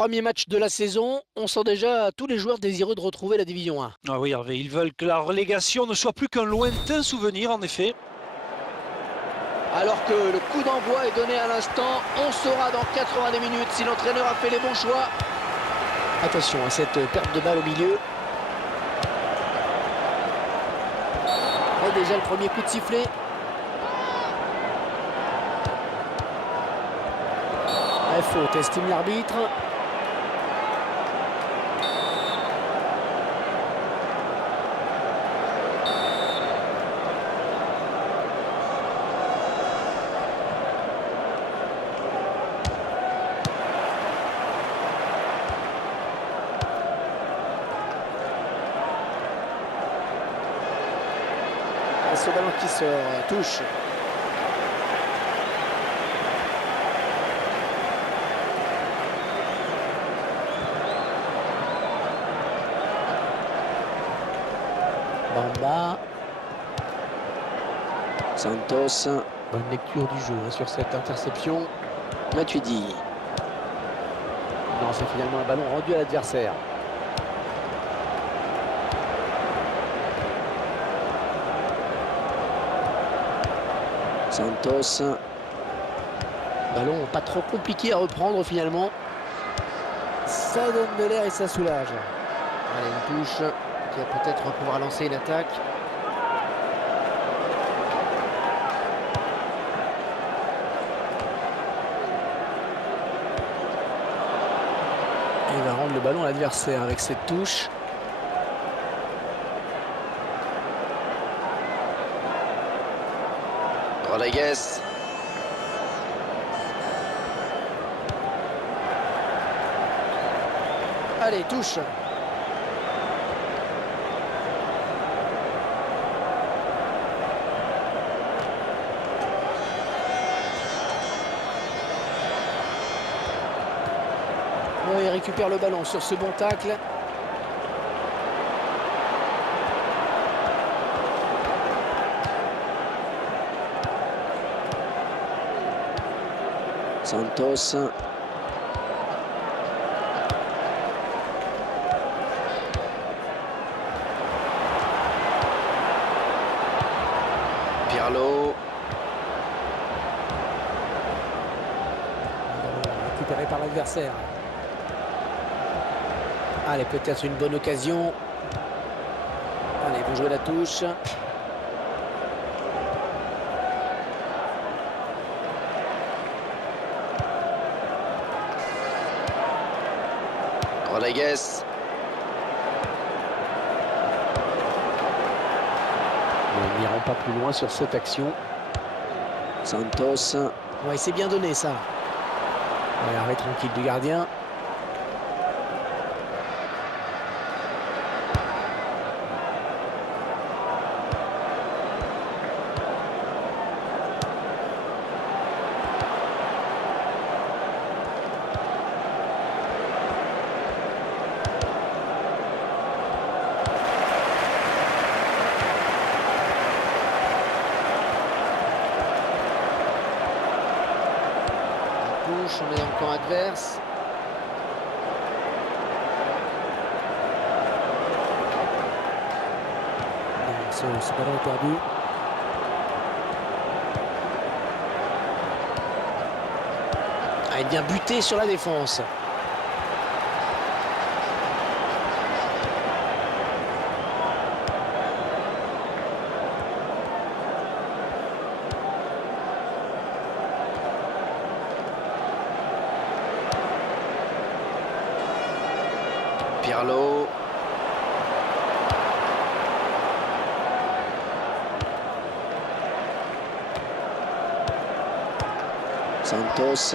Premier match de la saison, on sent déjà tous les joueurs désireux de retrouver la Division 1. Ah oui, Hervé, ils veulent que la relégation ne soit plus qu'un lointain souvenir, en effet. Alors que le coup d'envoi est donné à l'instant, on saura dans 90 minutes si l'entraîneur a fait les bons choix. Attention à cette perte de balle au milieu. Et déjà le premier coup de sifflet. Faute, estime l'arbitre. Ce ballon qui sort, touche. Bamba. Santos. Bonne lecture du jeu sur cette interception. Matuidi. Non, c'est finalement un ballon rendu à l'adversaire. Santos. Ballon pas trop compliqué à reprendre finalement. Ça donne de l'air et ça soulage. Allez, une touche qui va peut-être pouvoir lancer une attaque. Et il va rendre le ballon à l'adversaire avec cette touche. Rodriguez. Allez, touche. Bon, il récupère le ballon sur ce bon tacle. Santos. Pirlo. Récupéré par l'adversaire. Allez, peut-être une bonne occasion. Allez, ils vont jouer la touche. Rodriguez. Ils n'iront pas plus loin sur cette action. Santos. Ouais, c'est bien donné ça. Ouais, arrêt tranquille du gardien. On est en camp adverse. Ce ballon est perdu. Ah, il vient buter sur la défense. Pirlo. Santos.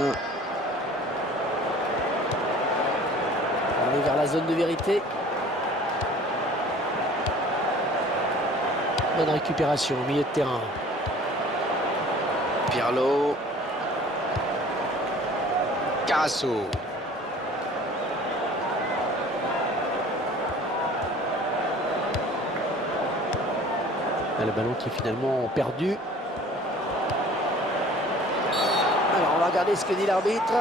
On est vers la zone de vérité. Bonne récupération au milieu de terrain. Pirlo. Carasso. Le ballon qui est finalement perdu. Alors on va regarder ce que dit l'arbitre.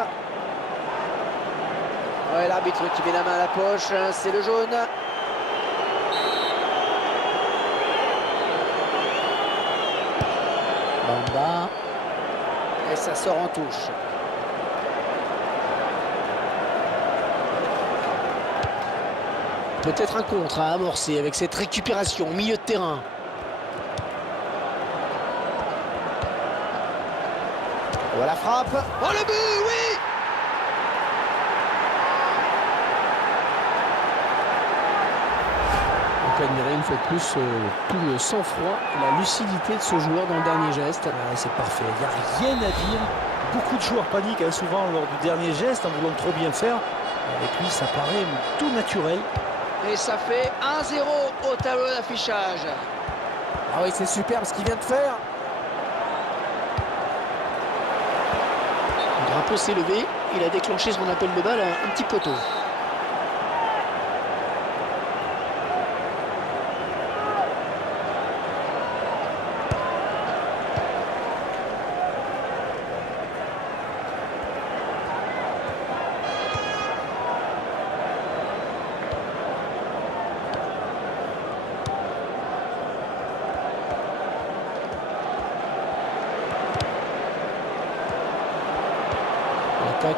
Ouais, l'arbitre qui met la main à la poche, c'est le jaune. Bamba. Et ça sort en touche. Peut-être un contre à amorcer avec cette récupération au milieu de terrain. Voilà la frappe. Oh le but, oui! On peut admirer une fois de plus tout le sang-froid, la lucidité de ce joueur dans le dernier geste. C'est parfait, il n'y a rien à dire. Beaucoup de joueurs paniquent souvent lors du dernier geste en voulant trop bien faire. Avec lui, ça paraît tout naturel. Et ça fait 1-0 au tableau d'affichage. Ah oui, c'est superbe ce qu'il vient de faire. Le drapeau s'est levé. Il a déclenché son appel de balle à un petit poteau.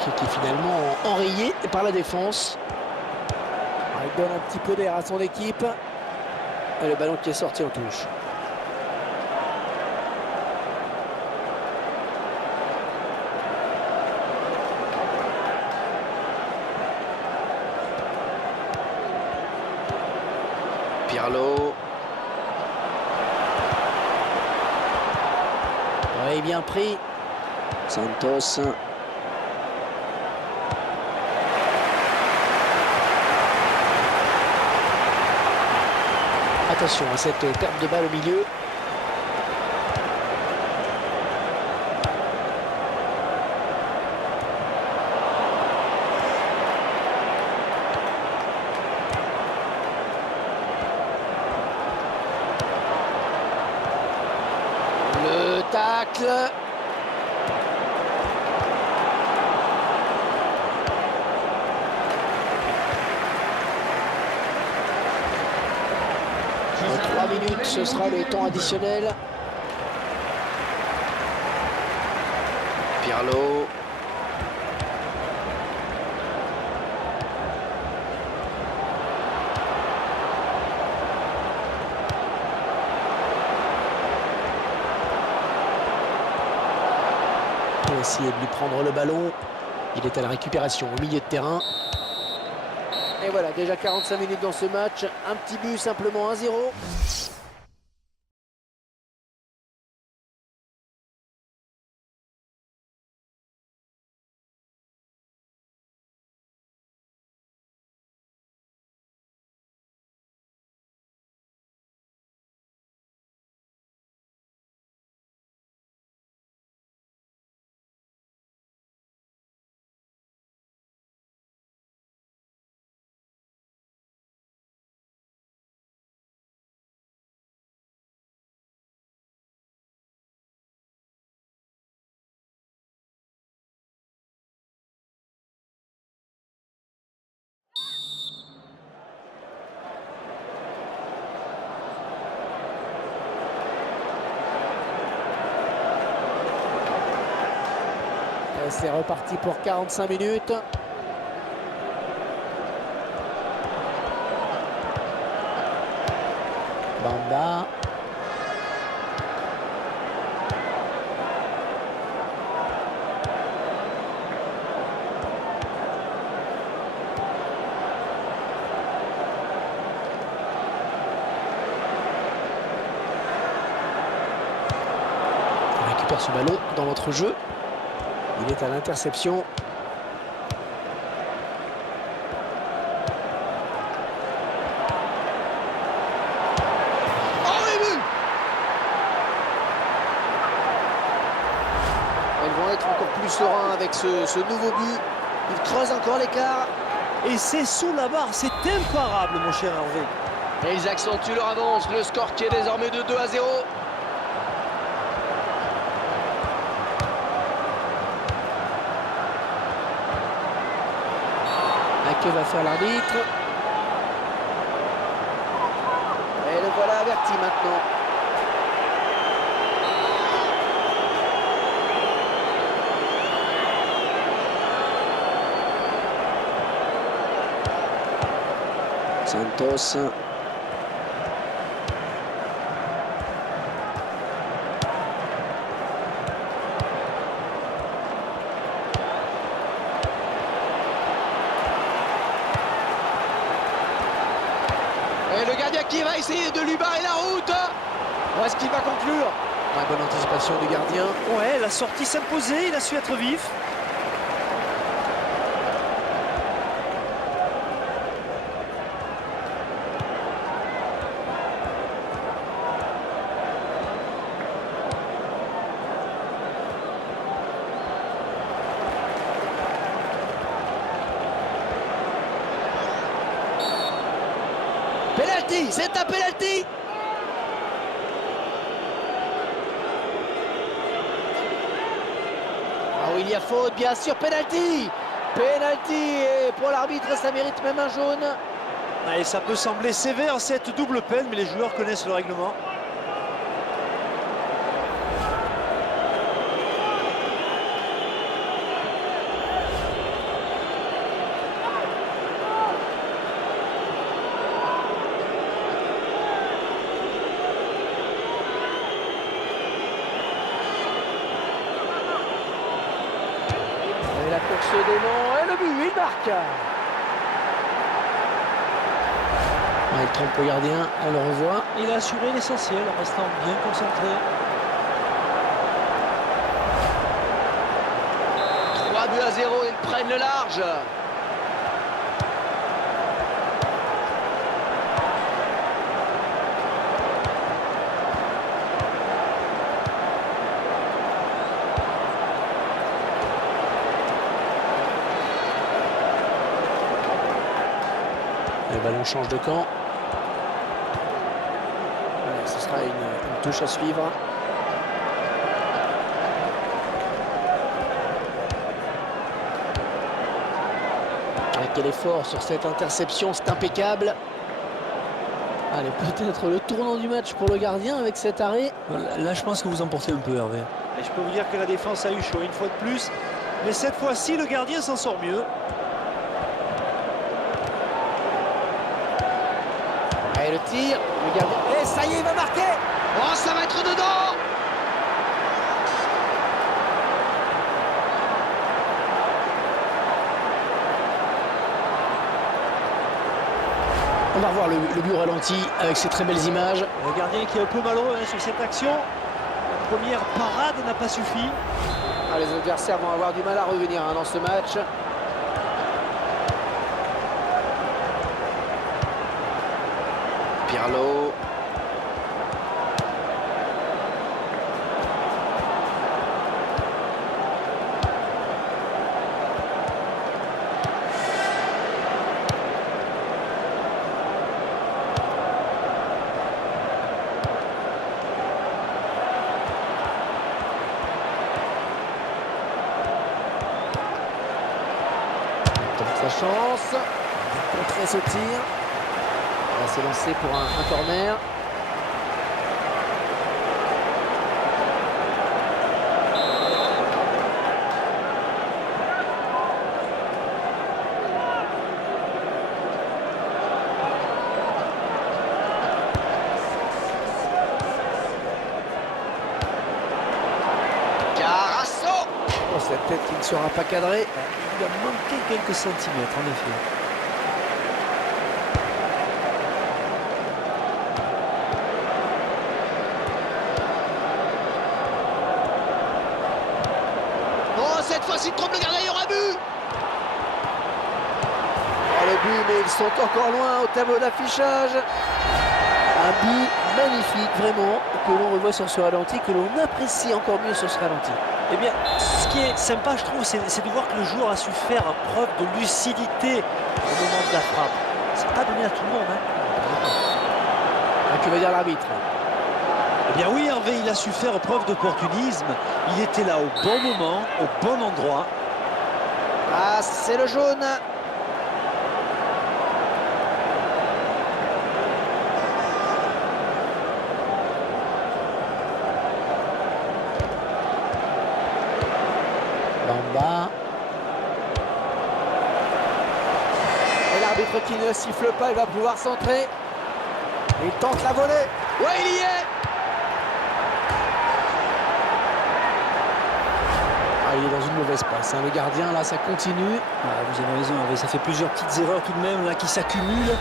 Qui est finalement enrayé par la défense. Il donne un petit peu d'air à son équipe. Et le ballon qui est sorti en touche. Pirlo. Oui, bien pris. Santos. Attention à cette perte de balle au milieu. Le tacle. En 3 minutes, ce sera le temps additionnel. Pirlo. On va essayer de lui prendre le ballon. Il est à la récupération au milieu de terrain. Et voilà, déjà 45 minutes dans ce match. Un petit but, simplement 1-0. C'est reparti pour 45 minutes. Bamba. On récupère ce ballon dans notre jeu. Il est à l'interception. Oh, les buts! Elles vont être encore plus sereins avec ce nouveau but. Ils creusent encore l'écart. Et c'est sous la barre, c'est imparable, mon cher Hervé. Et ils accentuent leur avance. Le score qui est désormais de 2-0. Que va faire l'arbitre? Et le voilà averti maintenant. Santos. Et le gardien qui va essayer de lui barrer la route. Où est-ce qu'il va conclure? Bonne anticipation du gardien. Ouais, la sortie s'imposait, il a su être vif. Penalty, c'est un penalty. Ah oui, il y a faute, bien sûr, penalty. Penalty, et pour l'arbitre, ça mérite même un jaune. Et ça peut sembler sévère cette double peine, mais les joueurs connaissent le règlement. Et la course devant, et le but, il marque. Il trompe le gardien, on le revoit. Il a assuré l'essentiel en restant bien concentré. 3-0, ils prennent le large. Le ballon change de camp. Voilà, ce sera une touche à suivre. Quel effort sur cette interception, c'est impeccable. Allez, peut-être le tournant du match pour le gardien avec cet arrêt. Là, je pense que vous en portez un peu, Hervé. Et je peux vous dire que la défense a eu chaud une fois de plus. Mais cette fois-ci, le gardien s'en sort mieux. Et le tir, le gardien. Et ça y est, il va marquer. Oh, ça va être dedans. On va revoir le but au ralenti avec ces très belles images. Le gardien qui est un peu malheureux sur cette action. La première parade n'a pas suffi. Ah, les adversaires vont avoir du mal à revenir dans ce match. Pirlo. Sa chance de contrer ce tir. On va s'élancer pour un corner. Carasso. Oh, cette tête qui ne sera pas cadrée. Il a manqué quelques centimètres, en effet. Oh, cette fois-ci, trompe le gardien, il y aura but. Oh, le but, mais ils sont encore loin au tableau d'affichage. Un but magnifique, vraiment, que l'on revoit sur ce ralenti, que l'on apprécie encore mieux sur ce ralenti. Eh bien, ce qui est sympa, je trouve, c'est de voir que le joueur a su faire preuve de lucidité au moment de la frappe. C'est pas donné à tout le monde. Que va dire l'arbitre? Eh bien oui, Hervé, il a su faire preuve d'opportunisme. Il était là au bon moment, au bon endroit. Ah, c'est le jaune. ne siffle pas, il va pouvoir centrer. Il tente la volée. Ouais, il y est. Ah, il est dans une mauvaise passe, hein. Le gardien, là, ça continue. Ah, vous avez raison, ça fait plusieurs petites erreurs tout de même là qui s'accumulent.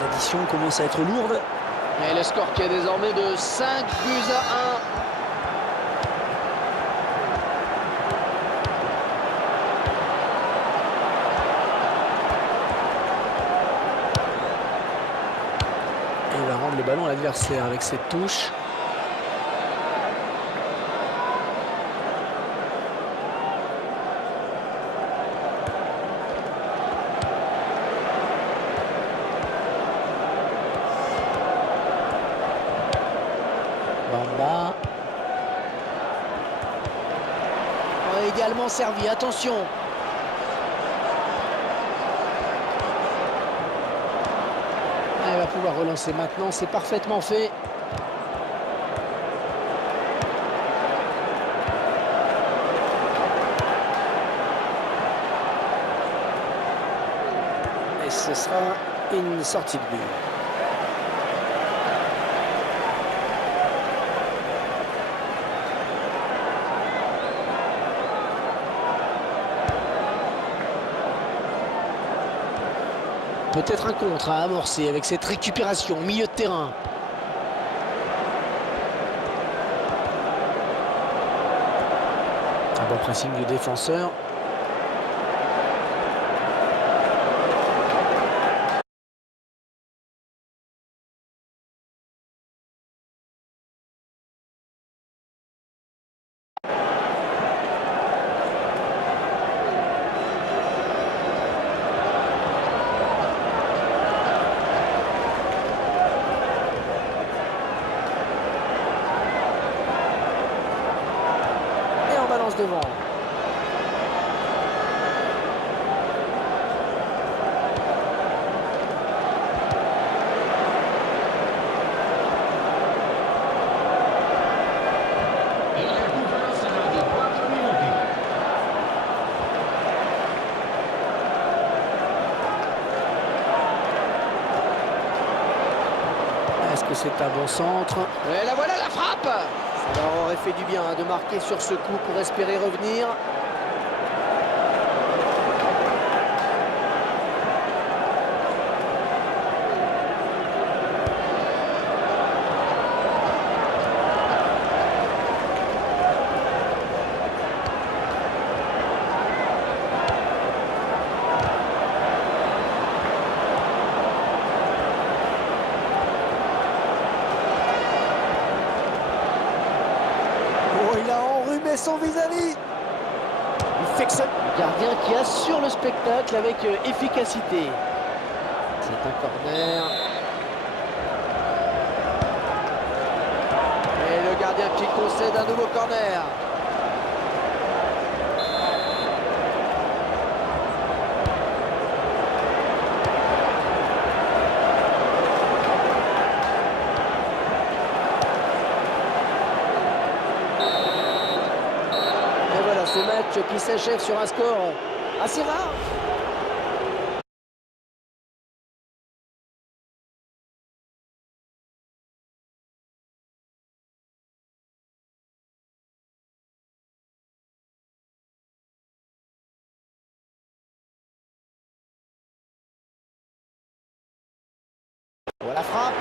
L'addition commence à être lourde. Et le score qui est désormais de 5-1. Et il va rendre le ballon à l'adversaire avec cette touche. Bamba. Également servi, attention. Il va pouvoir relancer maintenant, c'est parfaitement fait. Et ce sera une sortie de but. Peut-être un contre à amorcer avec cette récupération, milieu de terrain. Un bon pressing du défenseur. Devant. Est-ce que c'est un bon centre? Et la voilà la frappe! Ça leur aurait fait du bien de marquer sur ce coup pour espérer revenir. Son vis-à-vis. Il fait que ça. Le gardien qui assure le spectacle avec efficacité. C'est un corner. Et le gardien qui concède un nouveau corner. Ce match qui s'achève sur un score assez rare. Voilà la frappe.